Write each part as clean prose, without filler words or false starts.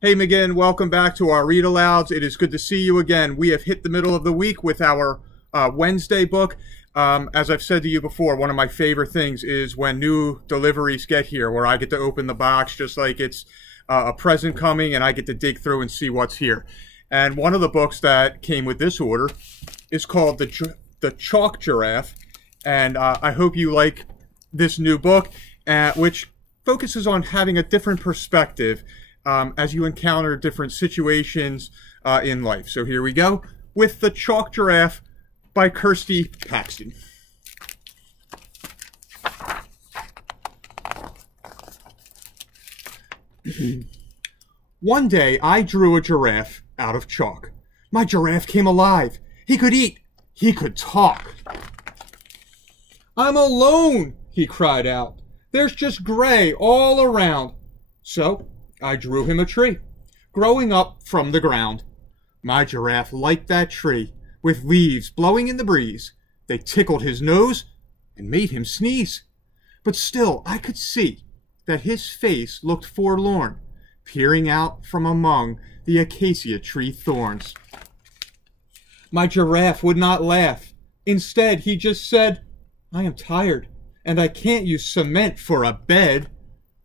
Hey McGinn, welcome back to our read alouds. It is good to see you again. We have hit the middle of the week with our Wednesday book. As I've said to you before, one of my favorite things is when new deliveries get here, where I get to open the box just like it's a present coming, and I get to dig through and see what's here. And one of the books that came with this order is called The Chalk Giraffe, and I hope you like this new book, which focuses on having a different perspective as you encounter different situations in life. So here we go with The Chalk Giraffe by Kirsty Paxton. One day I drew a giraffe out of chalk. My giraffe came alive. He could eat. He could talk. "I'm alone," he cried out. "There's just gray all around." So I drew him a tree, growing up from the ground. My giraffe liked that tree, with leaves blowing in the breeze. They tickled his nose and made him sneeze. But still I could see that his face looked forlorn, peering out from among the acacia tree thorns. My giraffe would not laugh. Instead, he just said, "I am tired, and I can't use cement for a bed."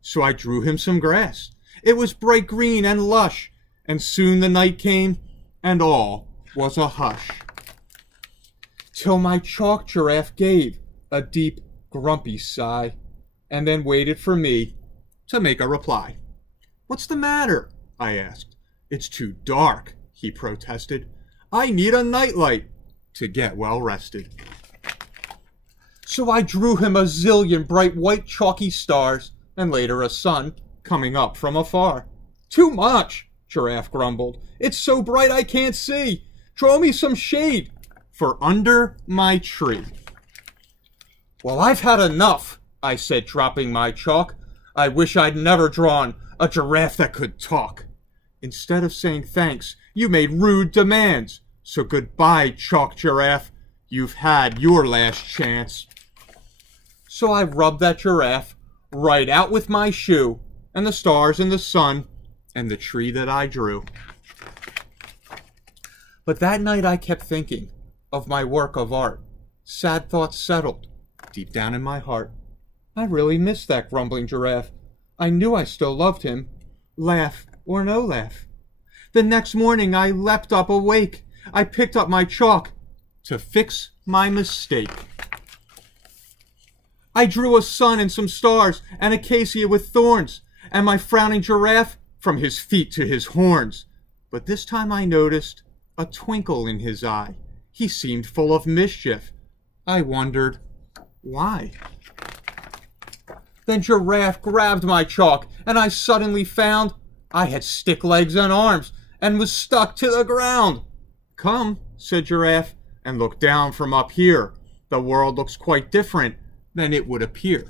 So I drew him some grass. It was bright green and lush, and soon the night came, and all was a hush. Till my chalk giraffe gave a deep, grumpy sigh, and then waited for me to make a reply. "What's the matter?" I asked. "It's too dark," he protested. "I need a nightlight to get well rested." So I drew him a zillion bright white chalky stars, and later a sun coming up from afar. "Too much," Giraffe grumbled. "It's so bright I can't see. Draw me some shade for under my tree." "Well, I've had enough," I said, dropping my chalk. "I wish I'd never drawn a giraffe that could talk. Instead of saying thanks, you made rude demands. So goodbye, Chalk Giraffe. You've had your last chance." So I rubbed that giraffe right out with my shoe, and the stars and the sun and the tree that I drew. But that night I kept thinking of my work of art. Sad thoughts settled deep down in my heart. I really missed that grumbling giraffe. I knew I still loved him, laugh or no laugh. The next morning I leapt up awake. I picked up my chalk to fix my mistake. I drew a sun and some stars, and acacia with thorns, and my frowning giraffe from his feet to his horns. But this time I noticed a twinkle in his eye. He seemed full of mischief. I wondered why. Then Giraffe grabbed my chalk, and I suddenly found I had stick legs and arms, and was stuck to the ground. "Come," said Giraffe, "and look down from up here. The world looks quite different than it would appear."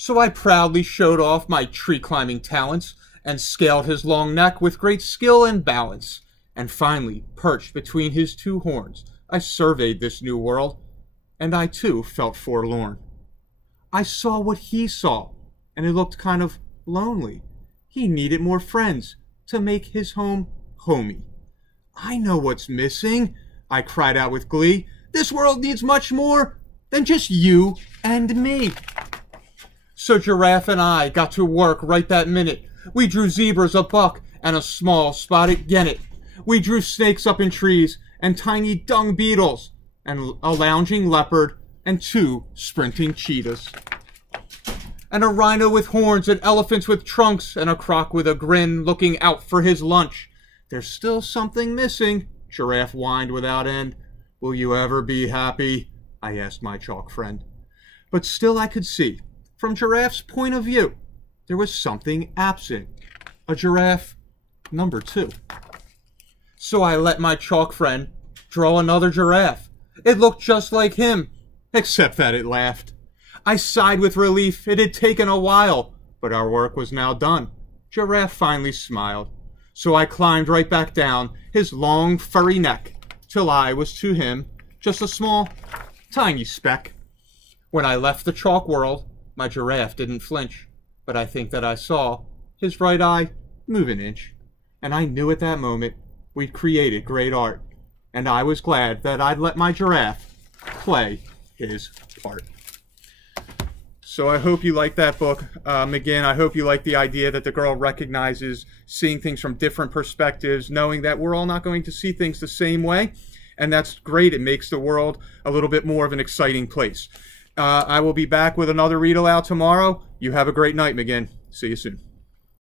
So I proudly showed off my tree-climbing talents, and scaled his long neck with great skill and balance. And finally, perched between his two horns, I surveyed this new world, and I too felt forlorn. I saw what he saw, and it looked kind of lonely. He needed more friends to make his home homey. "I know what's missing," I cried out with glee. "This world needs much more than just you and me." So Giraffe and I got to work right that minute. We drew zebras, a buck, and a small spotted genet. We drew snakes up in trees, and tiny dung beetles, and a lounging leopard, and 2 sprinting cheetahs. And a rhino with horns, and elephants with trunks, and a croc with a grin looking out for his lunch. "There's still something missing," Giraffe whined without end. "Will you ever be happy?" I asked my chalk friend. But still I could see, from Giraffe's point of view, there was something absent. A giraffe number 2. So I let my chalk friend draw another giraffe. It looked just like him, except that it laughed. I sighed with relief. It had taken a while, but our work was now done. Giraffe finally smiled. So I climbed right back down his long, furry neck, till I was to him just a small, tiny speck. When I left the chalk world, my giraffe didn't flinch, but I think that I saw his right eye move an inch. And I knew at that moment we'd created great art. And I was glad that I'd let my giraffe play his part. So I hope you like that book. Again, I hope you like the idea that the girl recognizes seeing things from different perspectives, knowing that we're all not going to see things the same way. And that's great. It makes the world a little bit more of an exciting place. I will be back with another read aloud tomorrow. You have a great night, McGinn. See you soon.